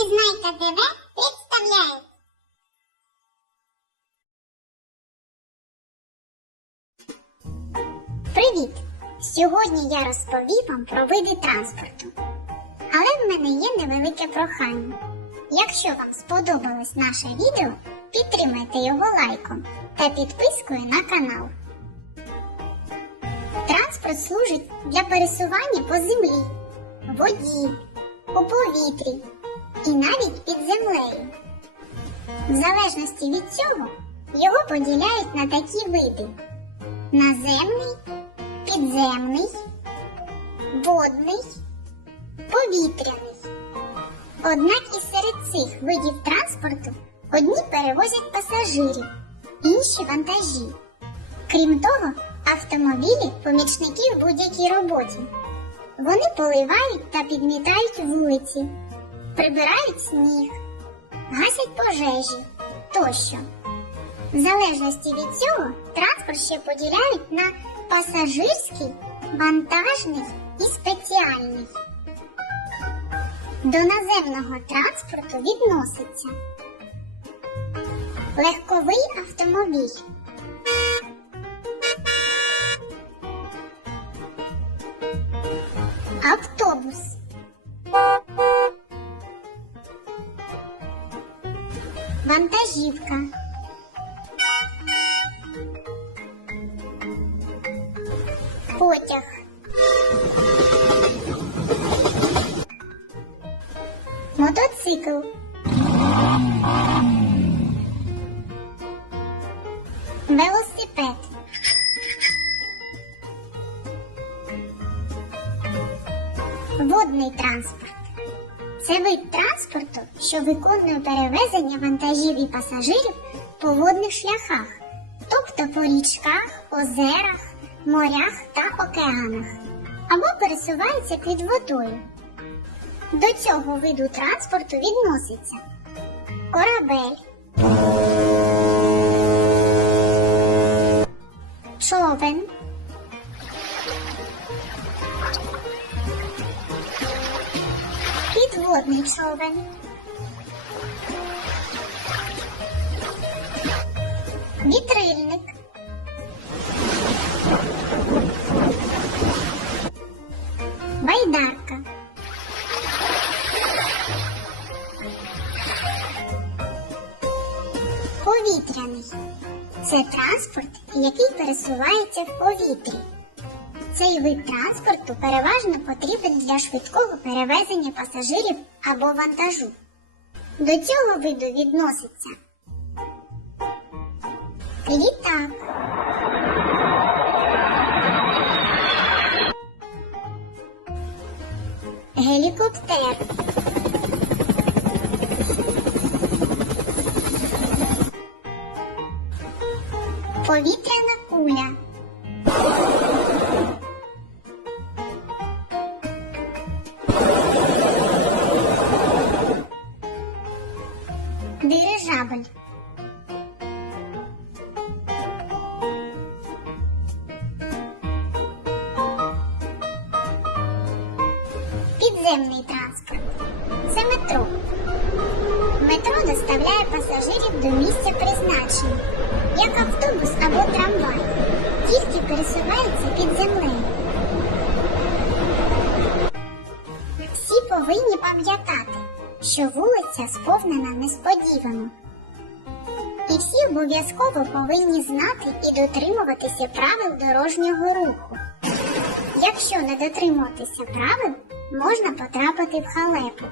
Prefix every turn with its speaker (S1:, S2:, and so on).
S1: Всезнайка ТВ представляет. Привіт! Сьогодні я розповім вам про види транспорту. Але в мене є невелике прохання. Якщо вам сподобалось наше відео, підтримайте його лайком та підпискою на канал. Транспорт служить для пересування по землі, воді, у повітрі і навіть під землею. В залежності від цього його поділяють на такі види: наземний, підземний, водний, повітряний. Однак із серед цих видів транспорту одні перевозять пасажирів, інші вантажі. Крім того, автомобілі помічники в будь-якій роботі. Вони поливають та підмітають вулиці, прибирають сніг, гасять пожежі тощо. В залежності від цього транспорт ще поділяють на пасажирський, вантажний і спеціальний. До наземного транспорту відноситься легковий автомобіль. Автобус. Вантажівка. Потяг. Мотоцикл. Велосипед. Водний транспорт. Це вид транспорту, що виконує перевезення вантажів і пасажирів по водних шляхах, тобто по річках, озерах, морях та океанах, або пересувається під водою. До цього виду транспорту відноситься корабель, човен, підводний човен, вітрильник, байдарка. Повітряний це транспорт, який пересувається в повітрі. Цей вид транспорту переважно потрібен для швидкого перевезення пасажирів або вантажу. До цього виду відноситься літак, гелікоптер, повітряна Дирижабль. Підземний транспорт. Це метро. Метро доставляє пасажирів до місця призначення, як автобус або трамвай, тільки пересувається під землею. Всі повинні пам'ятати, що вулиця сповнена несподівано. І всі обов'язково повинні знати і дотримуватися правил дорожнього руху. Якщо не дотримуватися правил, можна потрапити в халепу.